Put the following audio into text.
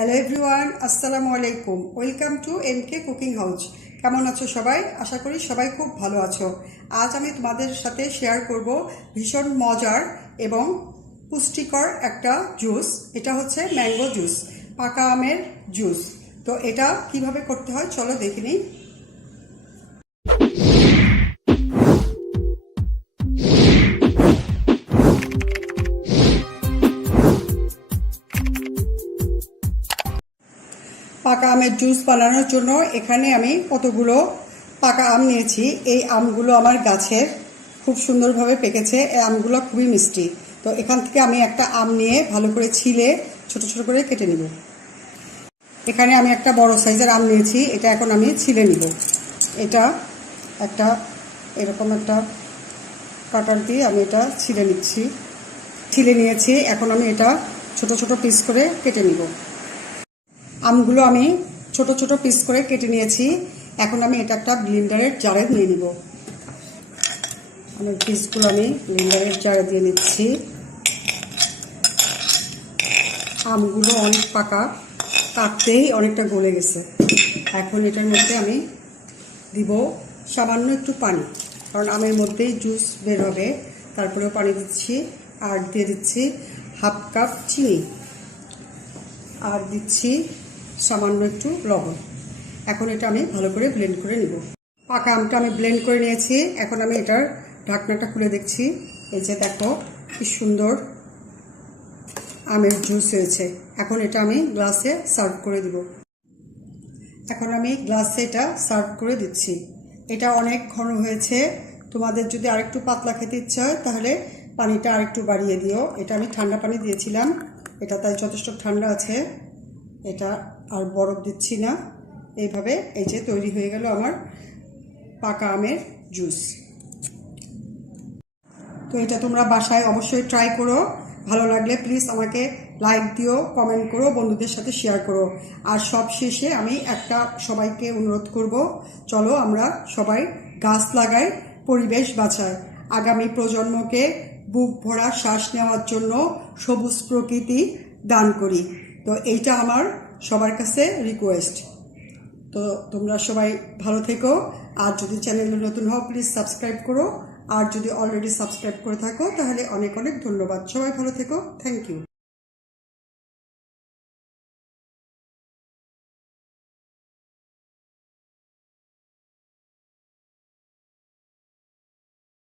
Hello everyone, আসসালামু আলাইকুম। Welcome to MK cooking house. কেমন আছো সবাই? আশা করি সবাই খুব ভালো আছো। আজ আমি তোমাদের সাথে শেয়ার করব ভীষণ মজার এবং পুষ্টিকর একটা জুস। এটা হচ্ছে ম্যাঙ্গো জুস, পাকা আমের জুস। তো এটা কিভাবে করতে হয় চলো দেখে নিই। পাকা আমের জুস বানানোর জন্য এখানে আমি কতগুলো পাকা আম নিয়েছি। এই আমগুলো আমার গাছের, খুব সুন্দরভাবে পেকেছে। এই আমগুলো খুবই মিষ্টি। তো এখান থেকে আমি একটা আম নিয়ে ভালো করে ছিলে ছোট ছোট করে কেটে নিব। এখানে আমি একটা বড় সাইজের আম নিয়েছি, এটা এখন আমি ছিলে নিব। এটা একটা এরকম একটা কাটার দিয়ে আমি এটা ছিলে নিয়েছি। এখন আমি এটা ছোট ছোট পিস করে কেটে নিব। আমগুলো আমি ছোট ছোট পিস করে কেটে নিয়েছি। এখন আমি এটা একটা ব্লেন্ডারের জারে নিয়ে নিব। আমি পিসগুলো আমি ব্লেন্ডারের জারে দিয়ে নিচ্ছি। আমগুলো অনেক পাকা, কাটতেই অনেকটা গলে গেছে। এখন এটার মধ্যে আমি দিব সামান্য একটু পানি, কারণ আমের মধ্যেই জুস বের হবে। তারপরেও পানি দিচ্ছি, আর দিয়ে দিচ্ছি হাফ কাপ চিনি, আর দিচ্ছি সামান্য একটু লবণ। এখন এটা আমি ভালো করে ব্লেন্ড করে নিব। পাকা আমটা আমি ব্লেন্ড করে নিয়েছি। এখন আমি এটার ঢাকনাটা খুলে দেখছি। এই যে দেখো কি সুন্দর আমের জুস হয়েছে। এখন এটা আমি গ্লাসে সার্ভ করে দিব। এখন আমি গ্লাসে এটা সার্ভ করে দিচ্ছি। এটা অনেক ঘন হয়েছে। তোমাদের যদি আরেকটু পাতলা খেতে ইচ্ছা হয় তাহলে পানিটা আরেকটু বাড়িয়ে দিও। এটা আমি ঠান্ডা পানি দিয়েছিলাম, এটা তাই যথেষ্ট ঠান্ডা আছে। এটা আর বরফ দিচ্ছি না। এইভাবে এই যে তৈরি হয়ে গেল আমার পাকা আমের জুস। তো এটা তোমরা বাসায় অবশ্যই ট্রাই করো। ভালো লাগলে প্লিজ আমাকে লাইক দিও, কমেন্ট করো, বন্ধুদের সাথে শেয়ার করো। আর সব শেষে আমি একটা সবাইকে অনুরোধ করব, চলো আমরা সবাই গাছ লাগাই, পরিবেশ বাঁচাই, আগামী প্রজন্মকে বুক ভরা শ্বাস নেওয়ার জন্য সবুজ প্রকৃতি দান করি। তো এইটা আমার সবার কাছে রিকোয়েস্ট। তো তোমরা সবাই ভালো থেকো। আর যদি চ্যানেলে নতুন হও প্লিজ সাবস্ক্রাইব করো। আর যদি অলরেডি সাবস্ক্রাইব করে থাকো তাহলে অনেক অনেক ধন্যবাদ। সবাই ভালো থেকো। Thank you.